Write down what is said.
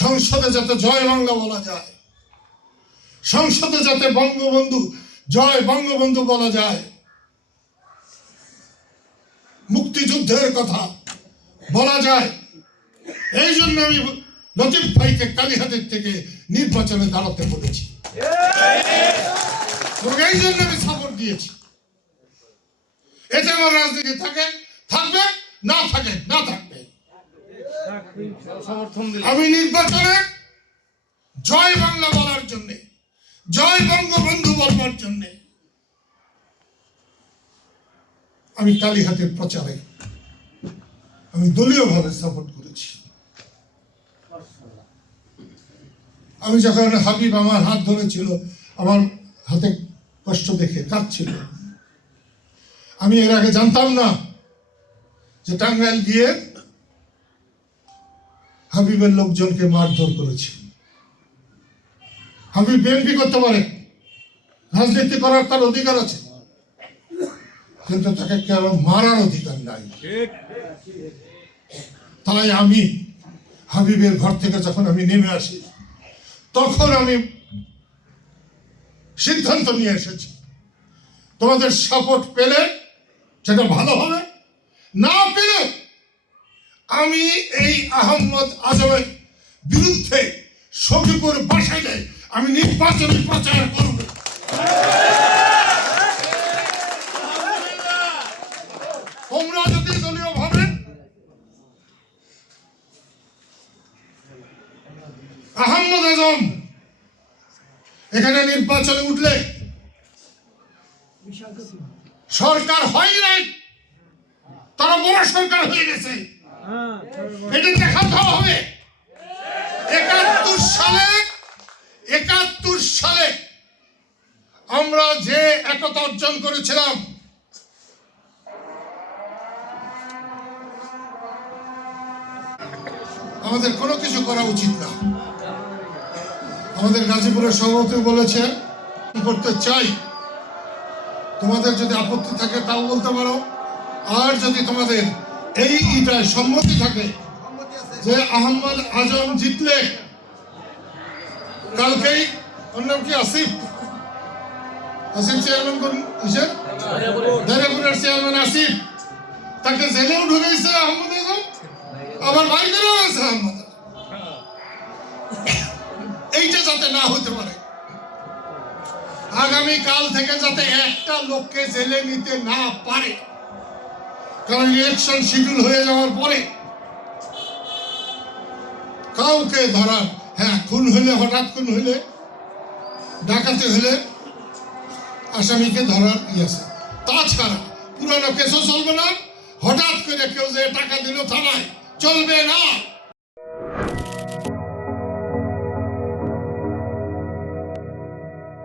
সংসদে যাতে জয় বাংলা বলা যায়, সংসদে যাতে বঙ্গবন্ধু জয় বঙ্গবন্ধু বলা যায়, মুক্তিযুদ্ধের কথা বলা যায়। এই জন্য আমি লতিফ ভাইকে কালীহাতের থেকে নির্বাচনে দাঁড়াতে বলেছি, এই জন্য আমি সাপোর্ট দিয়েছি। এতে আমার রাজনীতি থাকে থাকবে, না থাকে না থাকবে। আমি নির্বাচনে জয় বাংলা বলার জন্য, জয় বঙ্গবন্ধু বলবার জন্য আমি কালীহাতের প্রচারে আমি দলীয়ভাবে সাপোর্ট করেছি। আমি যখন হাবিব আমার হাত ধরেছিল, আমার হাতে কষ্ট দেখে কাঁদছিল, আমি এর আগে জানতাম না যে টাঙ্গাইল গিয়ে হাবিবের লোকজনকে মারধর করেছে। হাবিব বিএনপি করতে পারে, রাজনীতি করার তার অধিকার আছে, কিন্তু তাকে কেউ মারার অধিকার নাই। তাই আমি হাবিবের ঘর থেকে যখন আমি নেমে আসি, তখন আমি সিদ্ধান্ত নিয়ে এসেছি, তোমাদের সাপোর্ট পেলে সেটা ভালো হবে, না পেলে আমি এই আহমদ আজমের বিরুদ্ধে সখীপুর বাসাইলে আমি নির্বাচনী প্রচার করব। তোমরা যদি দলীয় ভাবে আহমদ আজম এখানে নির্বাচনে উঠলে সরকার হয় নাই, তারা বড় সরকার হয়ে গেছে, এটা দেখাতে হবে। 71 সালে আমরা যে একতা অর্জন করেছিলাম, আমাদের কোনো কিছু করা উচিত না। আমাদের গাজীপুরের সভাপতি বলেছে করতে চাই, তোমাদের যদি আপত্তি থাকে তাও বলতে পারো, আর যদি তোমাদের এইটায় সম্মতি থাকে যে আহমদ আজম জিতলে কালকেই, ওর নাম কি আসিফ চেয়ারম্যান দারিয়াপুরের চেয়ারম্যান আসিফ, তাকে জেলেও ঢুকেছে আহমদ আজম, আবার ভাই করেও আছে আহমদ। এইটা যাতে না হতে পারে, আগামী কাল থেকে যাতে একটা লোককে জেলে নিতে না পারে, কারণ ইলেকশন শিডিউল হয়ে যাওয়ার পরে কাউকে ধরার, হ্যাঁ খুন হইলে, হঠাৎ খুন হইলে, ডাকাতি হইলে আসামিকে ধরার আছে, তাছাড়া পুরানো কেসও চলবে না। হঠাৎ করে কেউ যে টাকা দিল থানায়, চলবে না।